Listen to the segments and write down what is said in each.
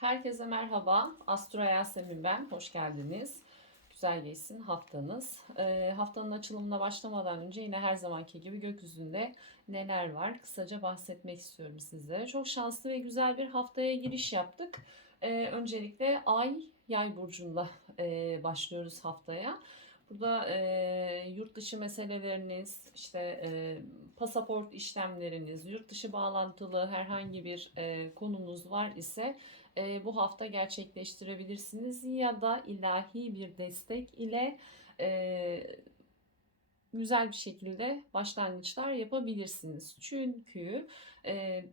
Herkese merhaba. Astro Yasemin ben. Hoş geldiniz. Güzel geçsin haftanız. Ee, haftanın açılımına başlamadan önce yine her zamanki gibi gökyüzünde neler var kısaca bahsetmek istiyorum sizlere. Çok şanslı ve güzel bir haftaya giriş yaptık. Ee, öncelikle Ay Yay burcunda e, başlıyoruz haftaya. Burada e, yurt dışı meseleleriniz, işte e, pasaport işlemleriniz, yurt dışı bağlantılı herhangi bir e, konunuz var ise e, bu hafta gerçekleştirebilirsiniz ya da ilahi bir destek ile e, güzel bir şekilde başlangıçlar yapabilirsiniz. Çünkü e,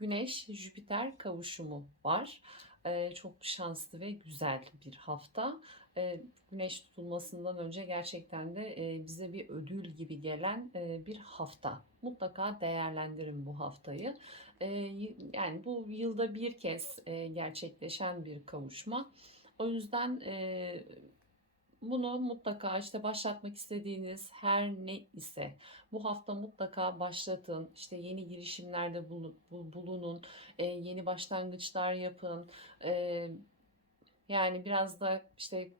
Güneş Jüpiter kavuşumu var. E, çok şanslı ve güzel bir hafta. E, güneş tutulmasından önce gerçekten de e, bize bir ödül gibi gelen e, bir hafta. Mutlaka değerlendirin bu haftayı. E, yani bu yılda bir kez e, gerçekleşen bir kavuşma. O yüzden bunu mutlaka işte başlatmak istediğiniz her ne ise bu hafta mutlaka başlatın. İşte yeni girişimlerde bulunun, e, yeni başlangıçlar yapın. E, yani biraz da işte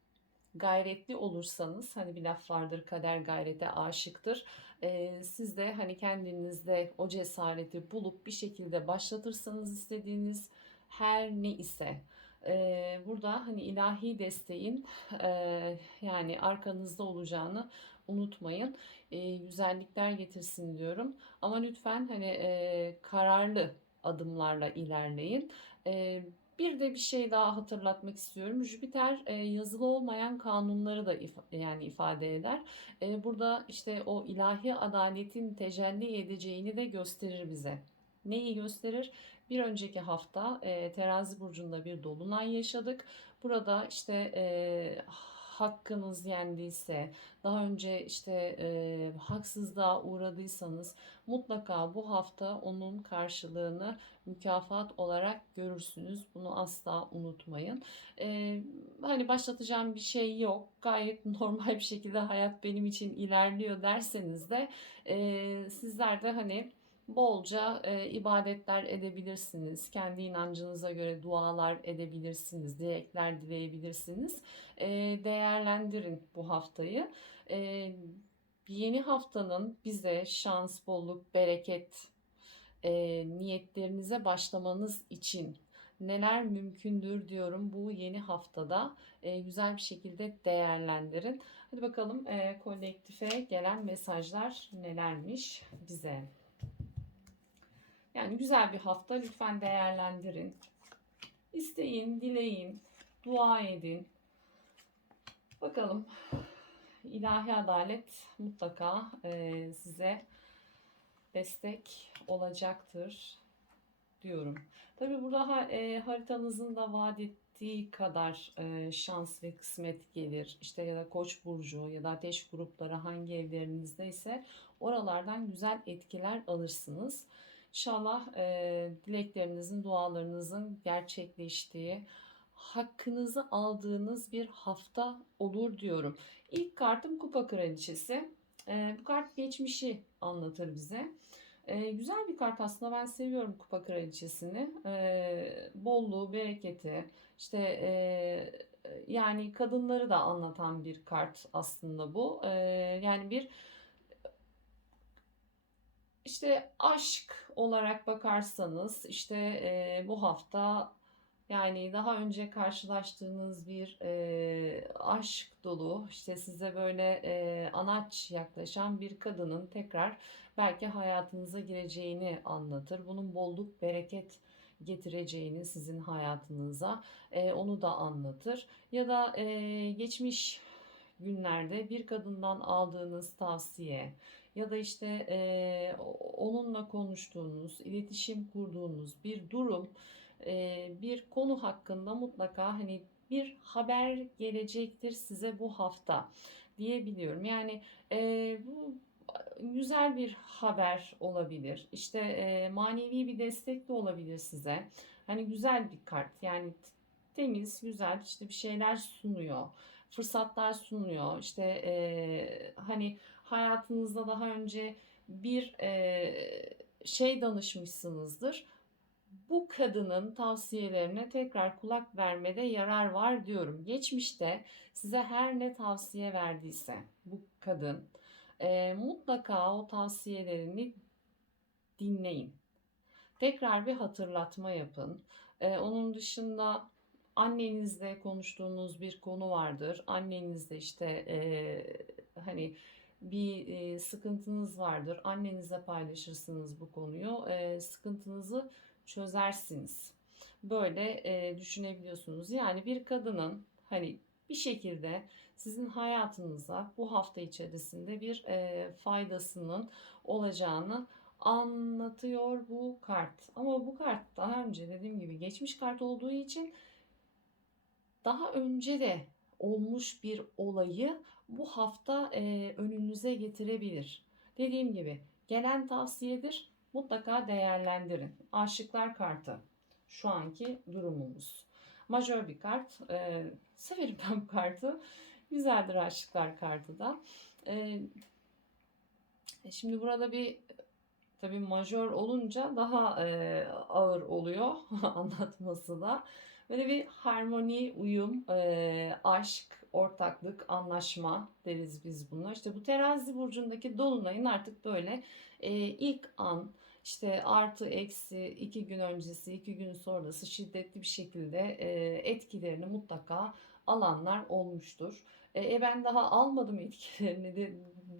gayretli olursanız hani bir laf vardır kader gayrete aşıktır. Ee, siz de hani kendinizde o cesareti bulup bir şekilde başlatırsanız istediğiniz her ne ise burada hani ilahi desteğin yani arkanızda olacağını unutmayın. Güzellikler getirsin diyorum. Ama lütfen hani kararlı adımlarla ilerleyin. Bir de bir şey daha hatırlatmak istiyorum. Jüpiter yazılı olmayan kanunları da yani ifade eder. Burada işte o ilahi adaletin tecelli edeceğini de gösterir bize. Neyi gösterir? Bir önceki hafta e, terazi burcunda bir dolunay yaşadık. Burada işte e, hakkınız yendiyse, daha önce işte e, haksızlığa uğradıysanız mutlaka bu hafta onun karşılığını mükafat olarak görürsünüz. Bunu asla unutmayın. E, hani başlatacağım bir şey yok. Gayet normal bir şekilde hayat benim için ilerliyor derseniz de e, sizler de hani bolca e, ibadetler edebilirsiniz. Kendi inancınıza göre dualar edebilirsiniz, dilekler dileyebilirsiniz. E, değerlendirin bu haftayı. E, yeni haftanın bize şans, bolluk, bereket e, niyetlerinize başlamanız için neler mümkündür diyorum bu yeni haftada e, güzel bir şekilde değerlendirin. Hadi bakalım e, kolektife gelen mesajlar nelermiş bize. Yani güzel bir hafta lütfen değerlendirin. İsteyin, dileyin, dua edin. Bakalım ilahi adalet mutlaka e, size destek olacaktır diyorum. Tabi burada e, haritanızın da vaat ettiği kadar e, şans ve kısmet gelir. İşte ya da koç burcu ya da ateş grupları hangi evlerinizde ise oralardan güzel etkiler alırsınız. İnşallah e, dileklerinizin, dualarınızın gerçekleştiği, hakkınızı aldığınız bir hafta olur diyorum. İlk kartım Kupa Kraliçesi. E, bu kart geçmişi anlatır bize. E, güzel bir kart aslında ben seviyorum Kupa Kraliçesini. E, bolluğu, bereketi, işte e, yani kadınları da anlatan bir kart aslında bu. E, yani bir işte aşk olarak bakarsanız işte e, bu hafta yani daha önce karşılaştığınız bir e, aşk dolu işte size böyle e, anaç yaklaşan bir kadının tekrar belki hayatınıza gireceğini anlatır. Bunun bolluk bereket getireceğini sizin hayatınıza e, onu da anlatır. Ya da e, geçmiş günlerde bir kadından aldığınız tavsiye ya da işte e, onunla konuştuğunuz, iletişim kurduğunuz bir durum, e, bir konu hakkında mutlaka hani bir haber gelecektir size bu hafta diyebiliyorum. Yani e, bu güzel bir haber olabilir. İşte e, manevi bir destek de olabilir size. Hani güzel bir kart. Yani temiz, güzel işte bir şeyler sunuyor. Fırsatlar sunuyor. İşte e, hani hayatınızda daha önce bir e, şey danışmışsınızdır. bu kadının tavsiyelerine tekrar kulak vermede yarar var diyorum. Geçmişte size her ne tavsiye verdiyse bu kadın e, mutlaka o tavsiyelerini dinleyin. Tekrar bir hatırlatma yapın. E, onun dışında annenizle konuştuğunuz bir konu vardır. Annenizle işte e, hani bir sıkıntınız vardır. Annenize paylaşırsınız bu konuyu. Sıkıntınızı çözersiniz. Böyle düşünebiliyorsunuz. Yani bir kadının hani bir şekilde sizin hayatınıza bu hafta içerisinde bir faydasının olacağını anlatıyor bu kart. Ama bu kart daha önce dediğim gibi geçmiş kart olduğu için daha önce de olmuş bir olayı bu hafta e, önünüze getirebilir. Dediğim gibi gelen tavsiyedir. Mutlaka değerlendirin. Aşıklar kartı şu anki durumumuz. Majör bir kart. E, severim ben bu kartı. Güzeldir aşıklar kartı da. E, şimdi burada bir tabii majör olunca daha e, ağır oluyor anlatması da. Böyle bir harmoni, uyum, aşk, ortaklık, anlaşma deriz biz buna. İşte bu terazi burcundaki dolunayın artık böyle ilk an işte artı eksi iki gün öncesi iki gün sonrası şiddetli bir şekilde etkilerini mutlaka alanlar olmuştur. E, e ben daha almadım etkilerini de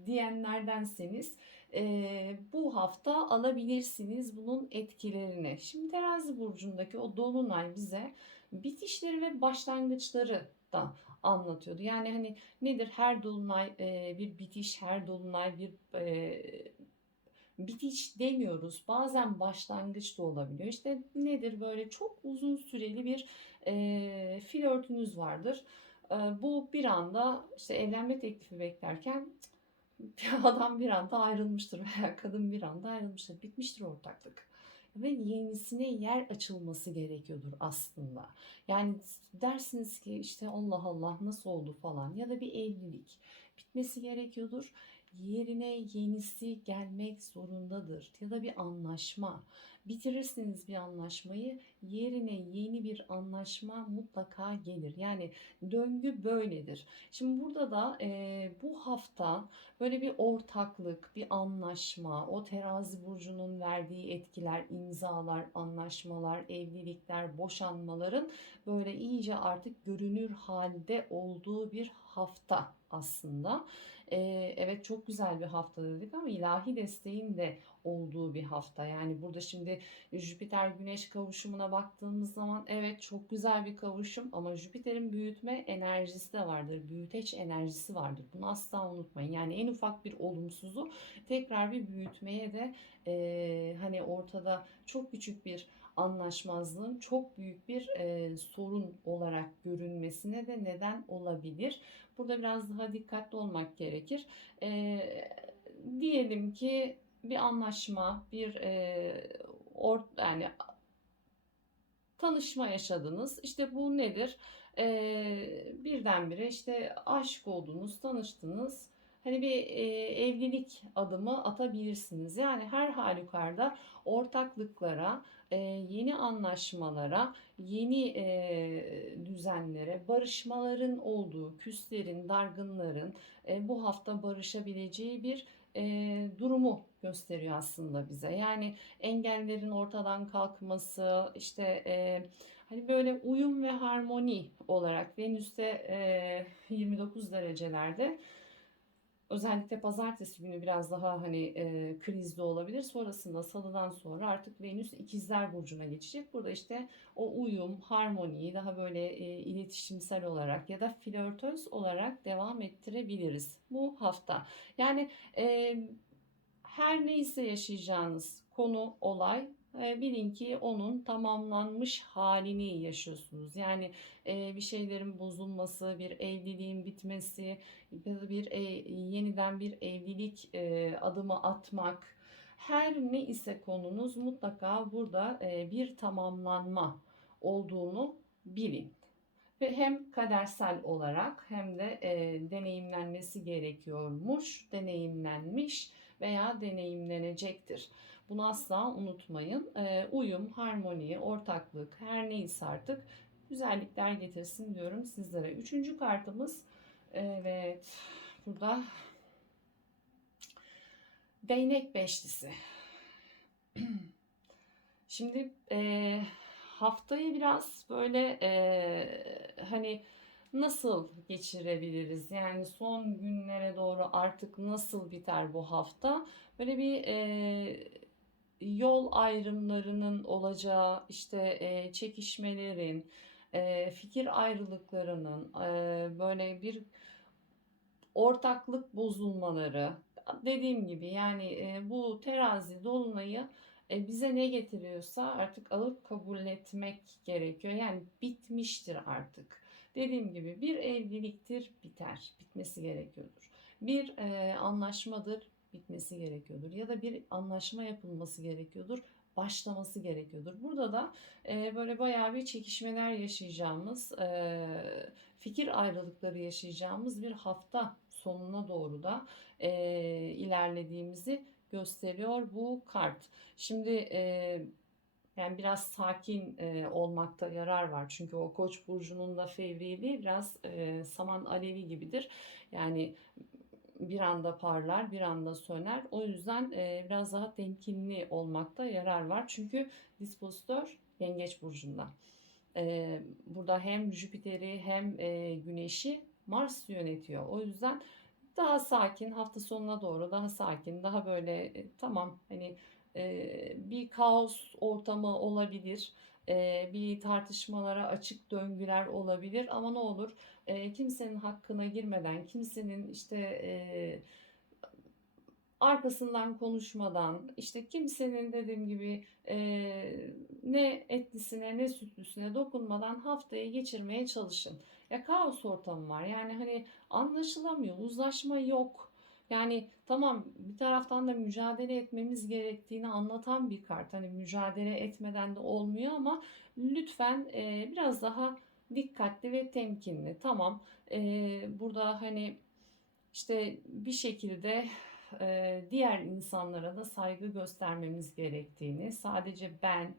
diyenlerdenseniz e, bu hafta alabilirsiniz bunun etkilerini. Şimdi terazi burcundaki o dolunay bize bitişleri ve başlangıçları da anlatıyordu. Yani hani nedir her dolunay e, bir bitiş, her dolunay bir e, bitiş demiyoruz. Bazen başlangıç da olabiliyor. İşte nedir böyle çok uzun süreli bir e, flörtünüz vardır. E, bu bir anda işte evlenme teklifi beklerken bir adam bir anda ayrılmıştır veya kadın bir anda ayrılmıştır. Bitmiştir ortaklık ve yenisine yer açılması gerekiyordur aslında. Yani dersiniz ki işte Allah Allah nasıl oldu falan ya da bir evlilik bitmesi gerekiyordur. Yerine yenisi gelmek zorundadır ya da bir anlaşma. Bitirirsiniz bir anlaşmayı yerine yeni bir anlaşma mutlaka gelir. Yani döngü böyledir. Şimdi burada da e, bu hafta böyle bir ortaklık, bir anlaşma, o terazi burcunun verdiği etkiler, imzalar, anlaşmalar, evlilikler, boşanmaların böyle iyice artık görünür halde olduğu bir hafta aslında. Ee, evet çok güzel bir hafta dedik ama ilahi desteğin de olduğu bir hafta. Yani burada şimdi Jüpiter Güneş kavuşumuna baktığımız zaman evet çok güzel bir kavuşum ama Jüpiter'in büyütme enerjisi de vardır. Büyüteç enerjisi vardır. Bunu asla unutmayın. Yani en ufak bir olumsuzu tekrar bir büyütmeye de e, hani ortada çok küçük bir anlaşmazlığın çok büyük bir e, sorun olarak görünmesine de neden olabilir. Burada biraz daha dikkatli olmak gerekir. E, diyelim ki bir anlaşma, bir e, or, yani tanışma yaşadınız. İşte bu nedir? E, birdenbire işte aşık oldunuz, tanıştınız. Hani bir e, evlilik adımı atabilirsiniz. Yani her halükarda ortaklıklara, e, yeni anlaşmalara, yeni e, düzenlere, barışmaların olduğu, küslerin, dargınların e, bu hafta barışabileceği bir e, durumu gösteriyor aslında bize. Yani engellerin ortadan kalkması, işte e, hani böyle uyum ve harmoni olarak Venüs'te e, 29 derecelerde Özellikle pazartesi günü biraz daha hani e, krizli olabilir. Sonrasında salıdan sonra artık Venüs ikizler burcuna geçecek. Burada işte o uyum, harmoniyi daha böyle e, iletişimsel olarak ya da flörtöz olarak devam ettirebiliriz bu hafta. Yani e, her neyse yaşayacağınız konu, olay bilin ki onun tamamlanmış halini yaşıyorsunuz. Yani e, bir şeylerin bozulması, bir evliliğin bitmesi bir e, yeniden bir evlilik adımı atmak her ne ise konunuz mutlaka burada bir tamamlanma olduğunu bilin. Ve hem kadersel olarak hem de deneyimlenmesi gerekiyormuş, deneyimlenmiş veya deneyimlenecektir. Bunu asla unutmayın. E, uyum, harmoni, ortaklık her neyse artık güzellikler getirsin diyorum sizlere. Üçüncü kartımız evet burada değnek beşlisi. Şimdi e, haftayı biraz böyle e, hani nasıl geçirebiliriz? Yani son günlere doğru artık nasıl biter bu hafta? Böyle bir e, yol ayrımlarının olacağı, işte çekişmelerin, fikir ayrılıklarının, böyle bir ortaklık bozulmaları, dediğim gibi yani bu terazi dolunayı e, bize ne getiriyorsa artık alıp kabul etmek gerekiyor. Yani bitmiştir artık. Dediğim gibi bir evliliktir biter, bitmesi gerekiyordur. Bir anlaşmadır bitmesi gerekiyordur ya da bir anlaşma yapılması gerekiyordur başlaması gerekiyordur. Burada da e, böyle bayağı bir çekişmeler yaşayacağımız, e, fikir ayrılıkları yaşayacağımız bir hafta sonuna doğru da e, ilerlediğimizi gösteriyor bu kart. Şimdi e, yani biraz sakin e, olmakta yarar var. Çünkü o Koç burcunun da fevriliği biraz e, saman alevi gibidir. Yani bir anda parlar, bir anda söner. O yüzden e, biraz daha temkinli olmakta yarar var. Çünkü dispozitör Yengeç burcunda. E, burada hem Jüpiter'i hem e, Güneş'i Mars yönetiyor. O yüzden daha sakin hafta sonuna doğru daha sakin daha böyle e, tamam hani e, bir kaos ortamı olabilir e, bir tartışmalara açık döngüler olabilir ama ne olur kimsenin hakkına girmeden kimsenin işte arkasından konuşmadan işte kimsenin dediğim gibi ne etlisine ne sütlüsüne dokunmadan haftayı geçirmeye çalışın. Ya kaos ortamı var yani hani anlaşılamıyor uzlaşma yok. Yani tamam bir taraftan da mücadele etmemiz gerektiğini anlatan bir kart. Hani mücadele etmeden de olmuyor ama lütfen e, biraz daha dikkatli ve temkinli. Tamam e, burada hani işte bir şekilde e, diğer insanlara da saygı göstermemiz gerektiğini, sadece ben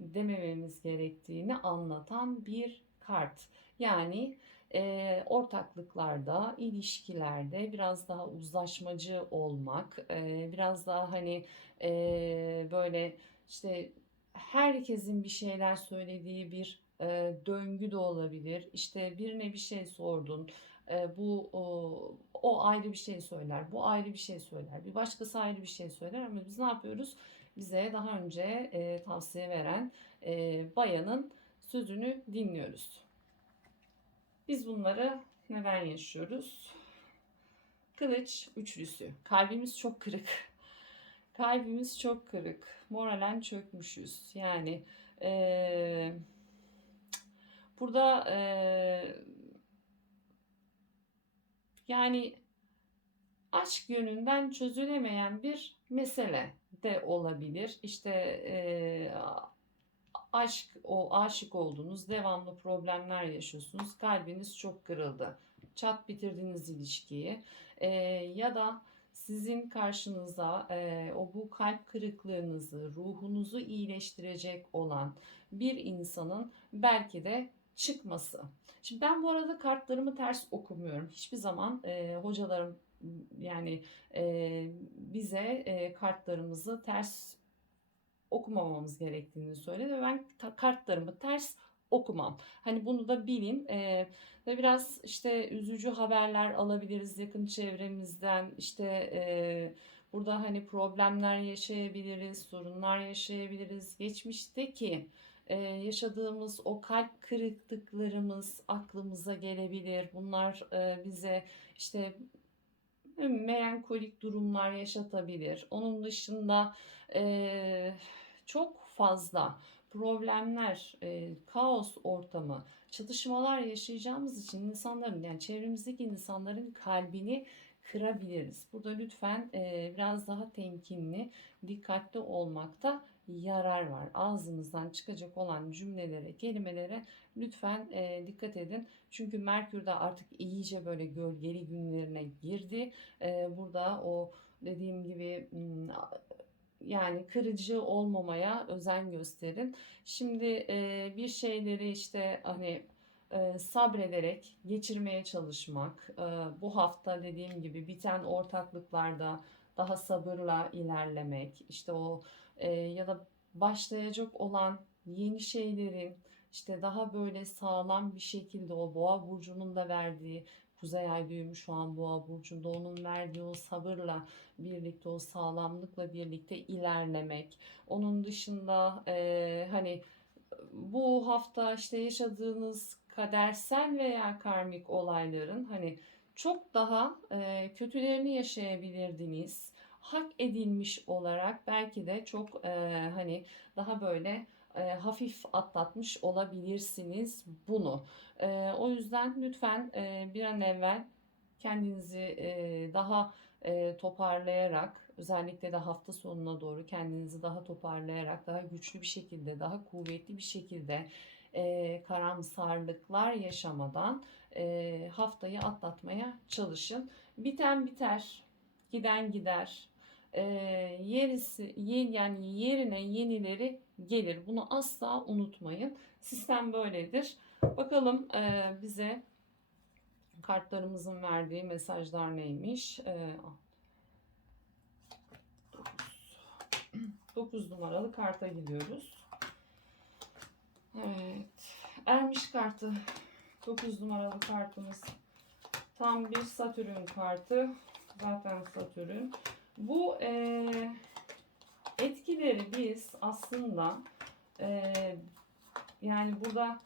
demememiz gerektiğini anlatan bir kart. Yani e, ortaklıklarda, ilişkilerde biraz daha uzlaşmacı olmak, e, biraz daha hani e, böyle işte herkesin bir şeyler söylediği bir e, döngü de olabilir. İşte birine bir şey sordun, e, bu o, o ayrı bir şey söyler, bu ayrı bir şey söyler, bir başkası ayrı bir şey söyler ama biz ne yapıyoruz? Bize daha önce e, tavsiye veren e, bayanın sözünü dinliyoruz. Biz bunları neden yaşıyoruz? Kılıç üçlüsü. Kalbimiz çok kırık. Kalbimiz çok kırık. Moralen çökmüşüz. Yani e, burada e, yani aşk yönünden çözülemeyen bir mesele de olabilir. İşte e, aşk o aşık oldunuz, devamlı problemler yaşıyorsunuz, kalbiniz çok kırıldı, çat bitirdiniz ilişkiyi e, ya da sizin karşınıza e, o bu kalp kırıklığınızı, ruhunuzu iyileştirecek olan bir insanın belki de çıkması. Şimdi ben bu arada kartlarımı ters okumuyorum. Hiçbir zaman e, hocalarım yani e, bize e, kartlarımızı ters okumamamız gerektiğini söyledi ve ben kartlarımı ters okumam. Hani bunu da bilin. Ee, ve biraz işte üzücü haberler alabiliriz yakın çevremizden. İşte e, burada hani problemler yaşayabiliriz, sorunlar yaşayabiliriz. Geçmişteki e, yaşadığımız o kalp kırıklıklarımız aklımıza gelebilir. Bunlar e, bize işte melankolik durumlar yaşatabilir. Onun dışında e, çok fazla problemler, e, kaos ortamı, çatışmalar yaşayacağımız için insanların yani çevremizdeki insanların kalbini kırabiliriz. Burada lütfen e, biraz daha temkinli, dikkatli olmakta yarar var. Ağzımızdan çıkacak olan cümlelere, kelimelere lütfen e, dikkat edin. Çünkü Merkür de artık iyice böyle gölgeli günlerine girdi. E, burada o dediğim gibi yani kırıcı olmamaya özen gösterin. Şimdi e, bir şeyleri işte hani e, sabrederek geçirmeye çalışmak. E, bu hafta dediğim gibi biten ortaklıklarda daha sabırla ilerlemek. işte o e, ya da başlayacak olan yeni şeylerin işte daha böyle sağlam bir şekilde o boğa burcunun da verdiği Kuzey Ay düğümü şu an Boğa burcunda onun verdiği o sabırla birlikte o sağlamlıkla birlikte ilerlemek. Onun dışında e, hani bu hafta işte yaşadığınız kadersel veya karmik olayların hani çok daha e, kötülerini yaşayabilirdiniz. Hak edilmiş olarak belki de çok e, hani daha böyle e, hafif atlatmış olabilirsiniz bunu. E, o yüzden lütfen e, bir an evvel kendinizi e, daha e, toparlayarak özellikle de hafta sonuna doğru kendinizi daha toparlayarak daha güçlü bir şekilde daha kuvvetli bir şekilde e, karamsarlıklar yaşamadan e, haftayı atlatmaya çalışın. Biten biter, giden gider. E, yerisi, yer, yani yerine yenileri gelir. Bunu asla unutmayın. Sistem böyledir. Bakalım e, bize kartlarımızın verdiği mesajlar neymiş? E, 9 numaralı karta gidiyoruz. Evet. Ermiş kartı. 9 numaralı kartımız. Tam bir Satürn kartı. Zaten Satürn. Bu e, etkileri biz aslında e, yani burada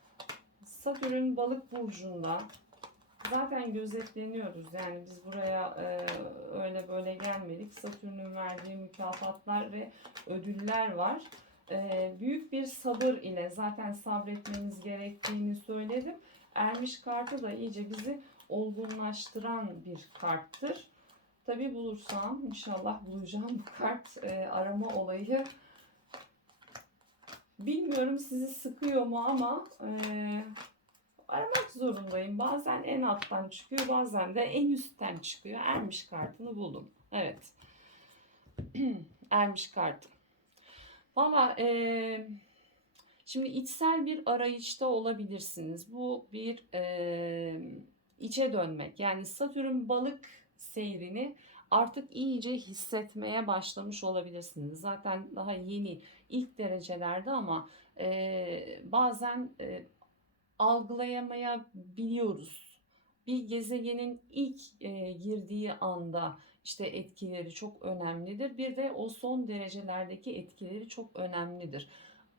Satürn balık burcunda zaten gözetleniyoruz. Yani biz buraya e, öyle böyle gelmedik. Satürn'ün verdiği mükafatlar ve ödüller var. E, büyük bir sabır ile zaten sabretmeniz gerektiğini söyledim. Ermiş kartı da iyice bizi olgunlaştıran bir karttır. Tabi bulursam inşallah bulacağım bu kart e, arama olayı. Bilmiyorum sizi sıkıyor mu ama e, aramak zorundayım. Bazen en alttan çıkıyor bazen de en üstten çıkıyor. Ermiş kartını buldum. Evet. Ermiş kartı. Valla e, şimdi içsel bir arayışta olabilirsiniz. Bu bir e, içe dönmek. Yani Satürn balık seyrini artık iyice hissetmeye başlamış olabilirsiniz. Zaten daha yeni ilk derecelerde ama e, bazen e, algılayamayabiliyoruz. Bir gezegenin ilk e, girdiği anda işte etkileri çok önemlidir. Bir de o son derecelerdeki etkileri çok önemlidir.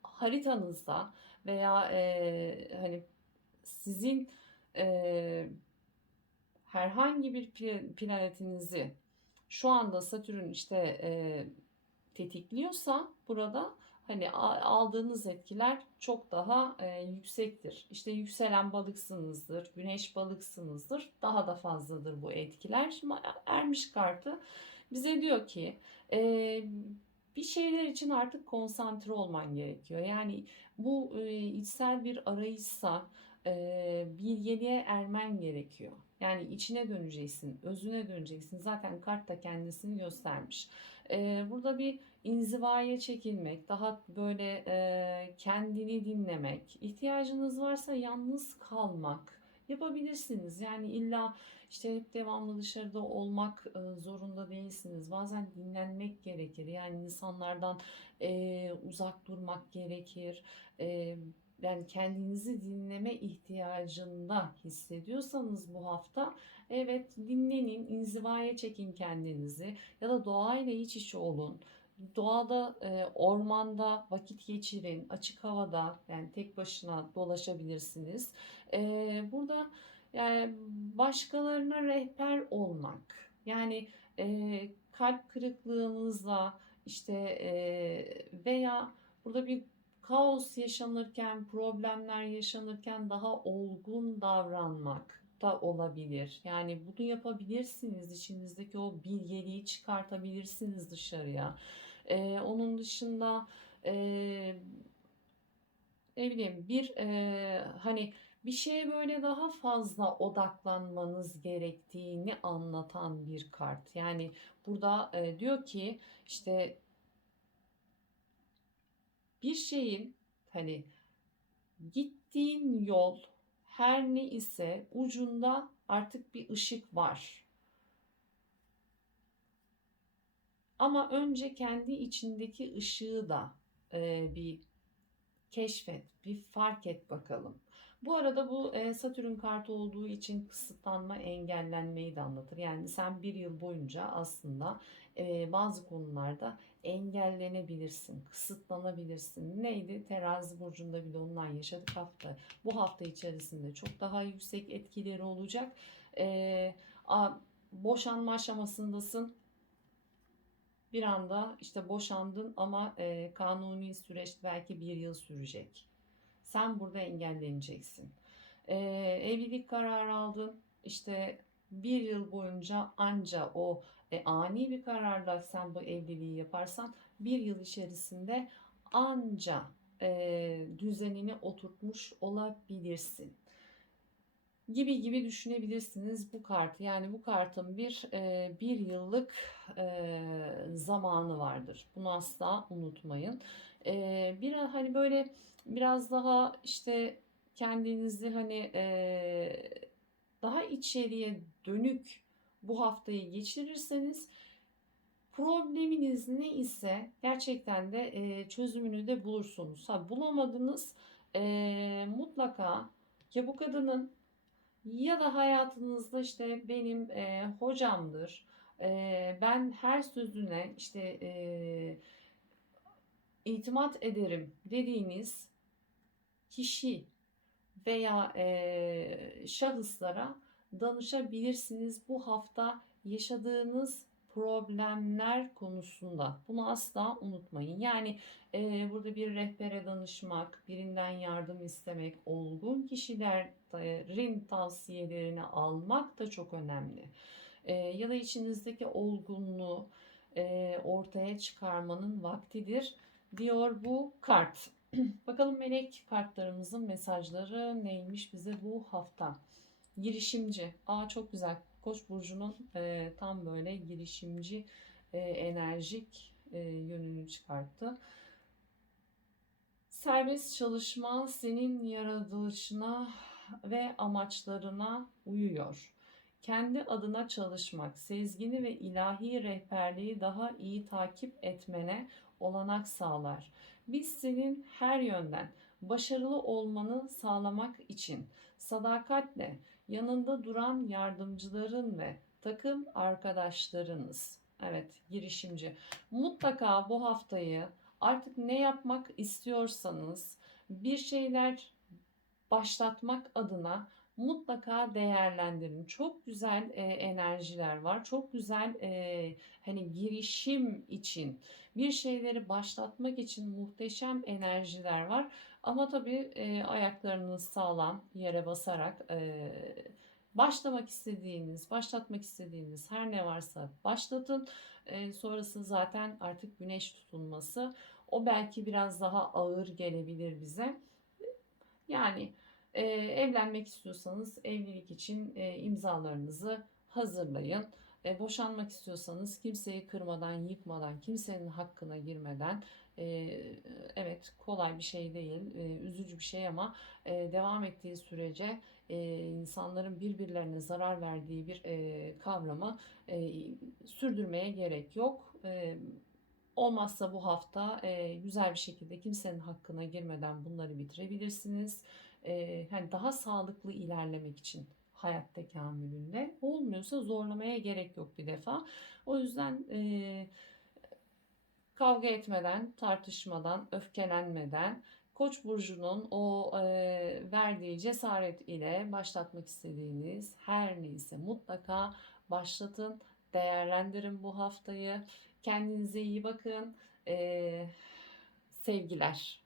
Haritanızda veya e, hani sizin e, herhangi bir planetinizi şu anda Satürn işte e, tetikliyorsa burada hani aldığınız etkiler çok daha e, yüksektir. İşte yükselen balıksınızdır, güneş balıksınızdır. Daha da fazladır bu etkiler. Şimdi ermiş kartı bize diyor ki e, bir şeyler için artık konsantre olman gerekiyor. Yani bu e, içsel bir arayışsa e, bilgeliğe ermen gerekiyor. Yani içine döneceksin, özüne döneceksin. Zaten kart da kendisini göstermiş. Burada bir inzivaya çekilmek, daha böyle kendini dinlemek, ihtiyacınız varsa yalnız kalmak yapabilirsiniz. Yani illa işte hep devamlı dışarıda olmak zorunda değilsiniz. Bazen dinlenmek gerekir. Yani insanlardan e, uzak durmak gerekir. E, yani kendinizi dinleme ihtiyacında hissediyorsanız bu hafta evet dinlenin, inzivaya çekin kendinizi ya da doğayla iç içe olun. Doğada, e, ormanda vakit geçirin, açık havada yani tek başına dolaşabilirsiniz. E, burada yani başkalarına rehber olmak yani e, kalp kırıklığınızla işte e, veya burada bir kaos yaşanırken, problemler yaşanırken daha olgun davranmak da olabilir. Yani bunu yapabilirsiniz. İçinizdeki o bilgeliği çıkartabilirsiniz dışarıya. Ee, onun dışında e, ne bileyim bir e, hani bir şeye böyle daha fazla odaklanmanız gerektiğini anlatan bir kart. Yani burada e, diyor ki işte bir şeyin hani gittiğin yol her ne ise ucunda artık bir ışık var. Ama önce kendi içindeki ışığı da e, bir keşfet, bir fark et bakalım. Bu arada bu e, Satürn kartı olduğu için kısıtlanma, engellenmeyi de anlatır. Yani sen bir yıl boyunca aslında e, bazı konularda engellenebilirsin, kısıtlanabilirsin. Neydi? Terazi burcunda bir de ondan yaşadık hafta. Bu hafta içerisinde çok daha yüksek etkileri olacak. E, a, boşanma aşamasındasın. Bir anda işte boşandın ama e, kanuni süreç belki bir yıl sürecek. Sen burada engelleneceksin. E, evlilik kararı aldın. İşte bir yıl boyunca anca o e, ani bir kararla sen bu evliliği yaparsan bir yıl içerisinde anca e, düzenini oturtmuş olabilirsin gibi gibi düşünebilirsiniz bu kartı. Yani bu kartın bir e, bir yıllık e, zamanı vardır. Bunu asla unutmayın. E, bir hani böyle biraz daha işte kendinizi hani e, daha içeriye dönük bu haftayı geçirirseniz probleminiz ne ise gerçekten de e, çözümünü de bulursunuz. Ha bulamadınız e, mutlaka ya bu kadının ya da hayatınızda işte benim e, hocamdır. E, ben her sözüne işte e, itimat ederim dediğiniz kişi veya e, şahıslara danışabilirsiniz bu hafta yaşadığınız problemler konusunda. Bunu asla unutmayın. Yani e, burada bir rehbere danışmak, birinden yardım istemek, olgun kişilerin tavsiyelerini almak da çok önemli. E, ya da içinizdeki olgunluğu e, ortaya çıkarmanın vaktidir diyor bu kart. Bakalım melek kartlarımızın mesajları neymiş bize bu hafta. Girişimci. Aa çok güzel. Koç burcunun e, tam böyle girişimci, e, enerjik e, yönünü çıkarttı. Serbest çalışma senin yaratılışına ve amaçlarına uyuyor. Kendi adına çalışmak, sezgini ve ilahi rehberliği daha iyi takip etmene olanak sağlar. Biz senin her yönden başarılı olmanı sağlamak için sadakatle yanında duran yardımcıların ve takım arkadaşlarınız. Evet, girişimci. Mutlaka bu haftayı artık ne yapmak istiyorsanız bir şeyler başlatmak adına mutlaka değerlendirin. Çok güzel e, enerjiler var. Çok güzel e, hani girişim için bir şeyleri başlatmak için muhteşem enerjiler var. Ama tabii e, ayaklarınız sağlam yere basarak e, başlamak istediğiniz, başlatmak istediğiniz her ne varsa başlatın. E, sonrası zaten artık güneş tutulması. O belki biraz daha ağır gelebilir bize. Yani e, evlenmek istiyorsanız evlilik için e, imzalarınızı hazırlayın. E, boşanmak istiyorsanız kimseyi kırmadan, yıkmadan, kimsenin hakkına girmeden e, evet kolay bir şey değil, e, üzücü bir şey ama e, devam ettiği sürece e, insanların birbirlerine zarar verdiği bir e, kavramı e, sürdürmeye gerek yok. Olmazsa bu hafta güzel bir şekilde kimsenin hakkına girmeden bunları bitirebilirsiniz. E, hani daha sağlıklı ilerlemek için hayat tekamülünde. Olmuyorsa zorlamaya gerek yok bir defa. O yüzden e, kavga etmeden, tartışmadan, öfkelenmeden Koç burcunun o e, verdiği cesaret ile başlatmak istediğiniz her neyse mutlaka başlatın, değerlendirin bu haftayı. Kendinize iyi bakın. E, sevgiler.